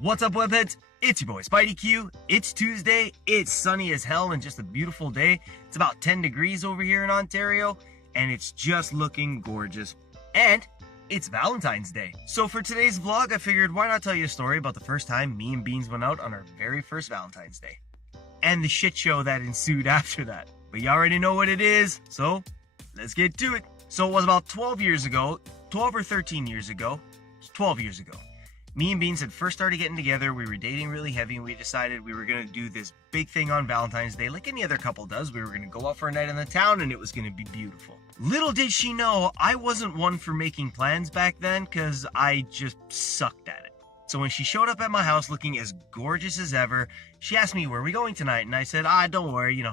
What's up, webheads? It's your boy SpideyQueue. It's Tuesday, it's sunny as hell and just a beautiful day. It's about 10 degrees over here in Ontario and it's just looking gorgeous. And it's Valentine's Day. So for today's vlog, I figured why not tell you a story about the first time me and Beans went out on our very first Valentine's Day. And the shit show that ensued after that. But you already know what it is, so let's get to it. So it was about 12 years ago, 12 or 13 years ago, 12 years ago. Me and Beans had first started getting together, we were dating really heavy, and we decided we were going to do this big thing on Valentine's Day like any other couple does. We were going to go out for a night in the town and it was going to be beautiful. Little did she know, I wasn't one for making plans back then because I just sucked at it. So when she showed up at my house looking as gorgeous as ever, she asked me, where are we going tonight? And I said, don't worry,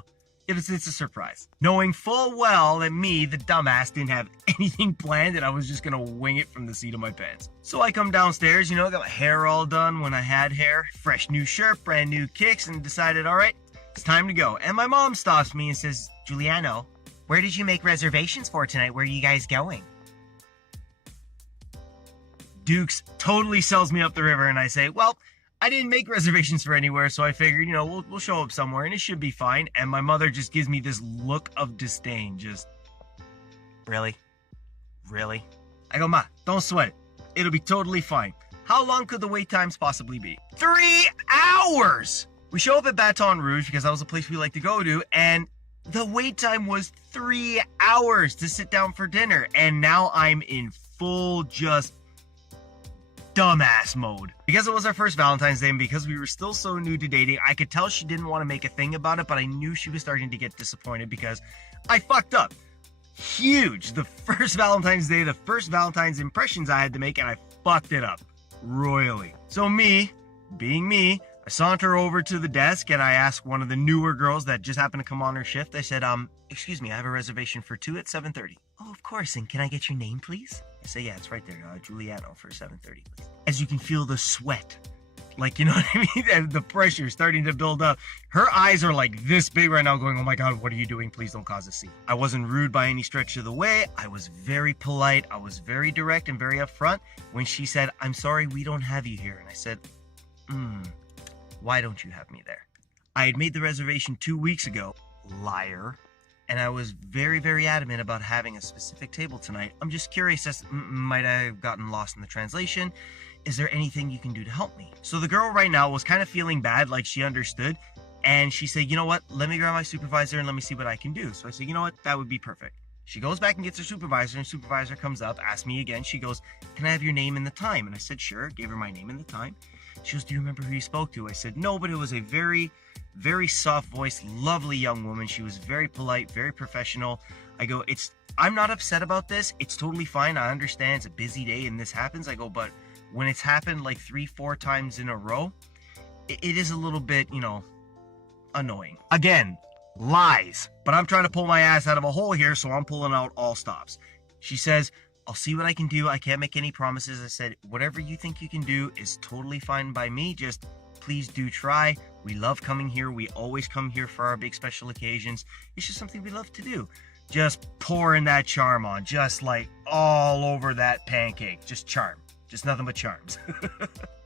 it's a surprise. Knowing full well that me, the dumbass, didn't have anything planned and I was just gonna wing it from the seat of my pants. So I come downstairs, got my hair all done when I had hair, fresh new shirt, brand new kicks, and decided, all right, it's time to go. And my mom stops me and says, Giuliano, where did you make reservations for tonight? Where are you guys going? Dukes totally sells me up the river and I say, well, I didn't make reservations for anywhere, so I figured, we'll show up somewhere and it should be fine. And my mother just gives me this look of disdain, just, really? Really? I go, Ma, don't sweat it. It'll be totally fine. How long could the wait times possibly be? 3 hours! We show up at Baton Rouge because that was a place we like to go to, and the wait time was 3 hours to sit down for dinner. And now I'm in full just dumbass mode. Because it was our first Valentine's Day and because we were still so new to dating, I could tell she didn't want to make a thing about it, but I knew she was starting to get disappointed because I fucked up. Huge. The first Valentine's Day, the first Valentine's impressions I had to make, and I fucked it up royally. So me, being me, I saunter over to the desk and I ask one of the newer girls that just happened to come on her shift. I said, excuse me, I have a reservation for 2 at 7:30. Oh, of course, and can I get your name, please? I say, yeah, it's right there, Giuliano for 7:30, please. As you can feel the sweat, like, you know what I mean? And the pressure starting to build up. Her eyes are like this big right now going, oh my God, what are you doing? Please don't cause a scene. I wasn't rude by any stretch of the way. I was very polite. I was very direct and very upfront when she said, I'm sorry, we don't have you here. And I said, why don't you have me there? I had made the reservation 2 weeks ago, liar. And I was very, very adamant about having a specific table tonight. I'm just curious, as might I have gotten lost in the translation? Is there anything you can do to help me? So the girl right now was kind of feeling bad, like she understood. And she said, you know what? Let me grab my supervisor and let me see what I can do. So I said, you know what? That would be perfect. She goes back and gets her supervisor, and supervisor comes up, asks me again. She goes, can I have your name and the time? And I said, sure. Gave her my name and the time. She goes, do you remember who you spoke to? I said, no, but it was a very, very soft voiced, lovely young woman. She was very polite, very professional. I go, I'm not upset about this. It's totally fine. I understand it's a busy day and this happens. I go, but when it's happened like 3-4 times in a row, it is a little bit, annoying. Again, lies. But I'm trying to pull my ass out of a hole here, so I'm pulling out all stops. She says, I'll see what I can do. I can't make any promises. I said, whatever you think you can do is totally fine by me. Just please do try. We love coming here. We always come here for our big special occasions. It's just something we love to do. Just pouring that charm on, just like all over that pancake. Just charm. Just nothing but charms.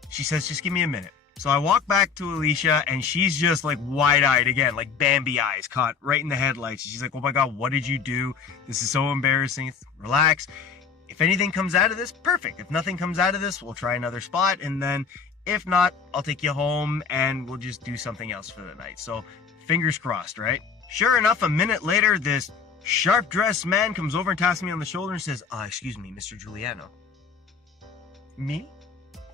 She says, just give me a minute. So I walk back to Alicia and she's just like wide-eyed again, like Bambi eyes caught right in the headlights. She's like, oh my God, what did you do? This is so embarrassing. Relax. If anything comes out of this, perfect. If nothing comes out of this, we'll try another spot. And then if not, I'll take you home and we'll just do something else for the night. So fingers crossed, right? Sure enough, a minute later, this sharp-dressed man comes over and taps me on the shoulder and says, excuse me, Mr. Giuliano. Me?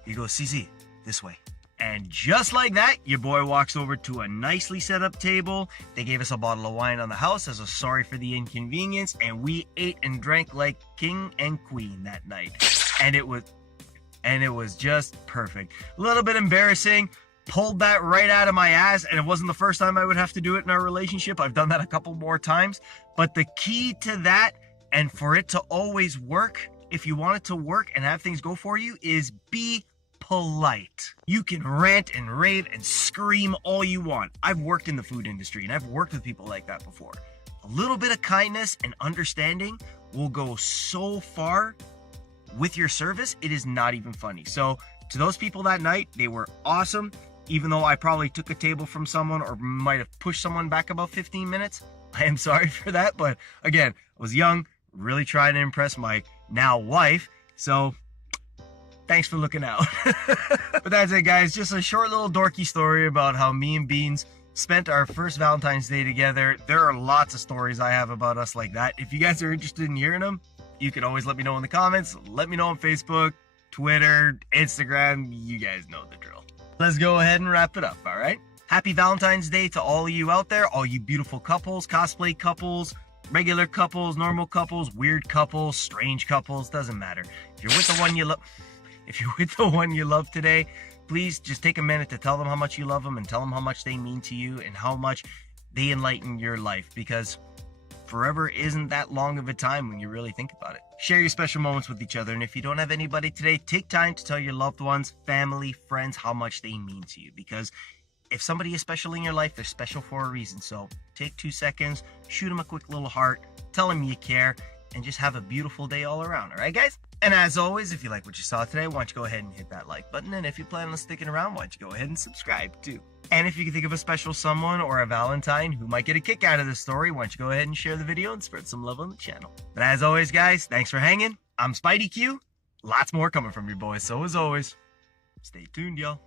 He goes, see, this way. And just like that, your boy walks over to a nicely set up table. They gave us a bottle of wine on the house as a sorry for the inconvenience. And we ate and drank like king and queen that night. And it was just perfect. A little bit embarrassing. Pulled that right out of my ass. And it wasn't the first time I would have to do it in our relationship. I've done that a couple more times. But the key to that, and for it to always work, if you want it to work and have things go for you, is be polite. You can rant and rave and scream all you want. I've worked in the food industry and I've worked with people like that before. A little bit of kindness and understanding will go so far with your service, it is not even funny. So to those people that night, they were awesome. Even though I probably took a table from someone or might have pushed someone back about 15 minutes. I am sorry for that. But again, I was young, really trying to impress my now wife. So thanks for looking out. But that's it, guys. Just a short little dorky story about how me and Beans spent our first Valentine's Day together. There are lots of stories I have about us like that. If you guys are interested in hearing them, you can always let me know in the comments. Let me know on Facebook, Twitter, Instagram. You guys know the drill. Let's go ahead and wrap it up, all right? Happy Valentine's Day to all of you out there, all you beautiful couples, cosplay couples, regular couples, normal couples, weird couples, strange couples, doesn't matter. If you're with the one you love today, please just take a minute to tell them how much you love them and tell them how much they mean to you and how much they enlighten your life, because forever isn't that long of a time when you really think about it. Share your special moments with each other, and if you don't have anybody today, take time to tell your loved ones, family, friends how much they mean to you, because if somebody is special in your life, they're special for a reason. So take 2 seconds, shoot them a quick little heart, tell them you care, and just have a beautiful day all around. All right, guys? And as always, if you like what you saw today, why don't you go ahead and hit that like button, and if you plan on sticking around, why don't you go ahead and subscribe too. And if you can think of a special someone or a Valentine who might get a kick out of this story, why don't you go ahead and share the video and spread some love on the channel. But as always, guys, thanks for hanging. I'm SpideyQueue. Lots more coming from your boys. So as always, stay tuned, y'all.